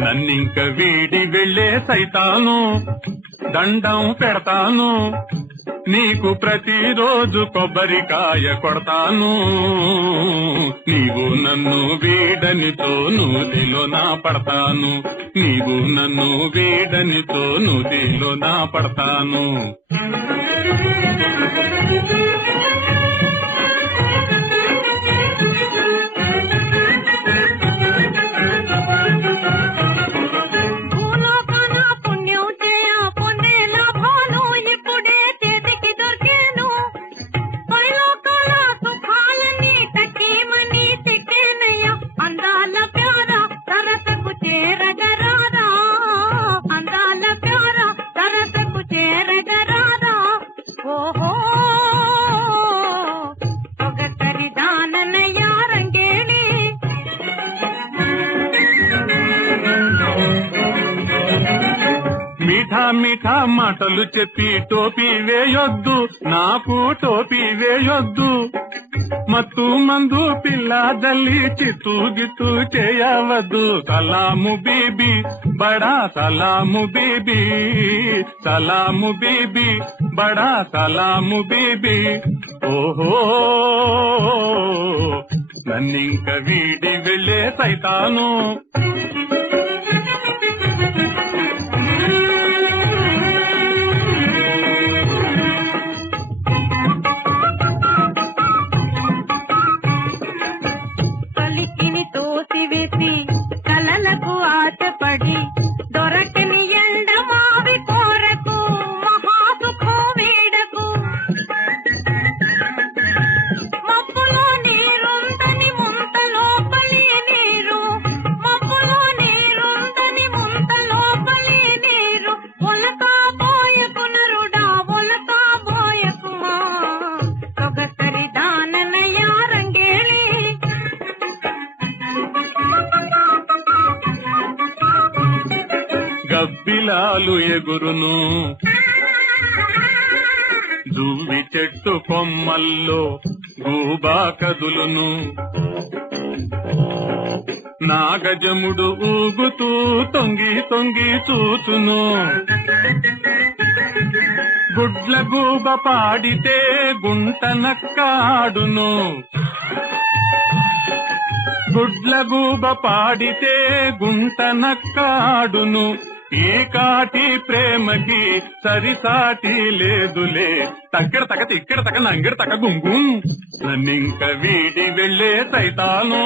నన్నింక వీడి వెళ్ళే సైతాను దండం పెడతాను. నీకు ప్రతిరోజు కొబ్బరికాయ కొడతాను. నీవు నన్ను వీడనితో నూతిలో నా పడతాను. నీవు నన్ను వీడనితో నూతిలో నా పడతాను. మీఠా మీఠా మాటలు చెప్పి టోపీ వేయొద్దు నాకు టోపీ వేయొద్దు. మత్తు మందు పిల్లాదల్లి చిత్తు గిత్తు చేయవద్దు. సలాము బీబీ బడా సలాము బీబీ సలాము బీబీ బడా సలాము బీబీ. ఓహో నన్నింక వీడి వెళ్ళే సైతాను. ಮಾಡಿ గబ్బిలాలు ఎగురును. జూవి చెట్టు కొమ్మల్లో గూబా కదులును. నాగజముడు ఊగుతూ తొంగి తొంగి చూచును. గుడ్ల గూబ పాడితే గుంట నక్కాడును. గుడ్ల గూబ పాడితే గుంట నక్కాడును. ఈ కాటి ప్రేమకి సరిసాటి లేదులే. తగ్గడ తగ ఇక్కడ తగ నంగడ తగ గుంగు. నన్నింక వీడి వెళ్ళే సైతాను.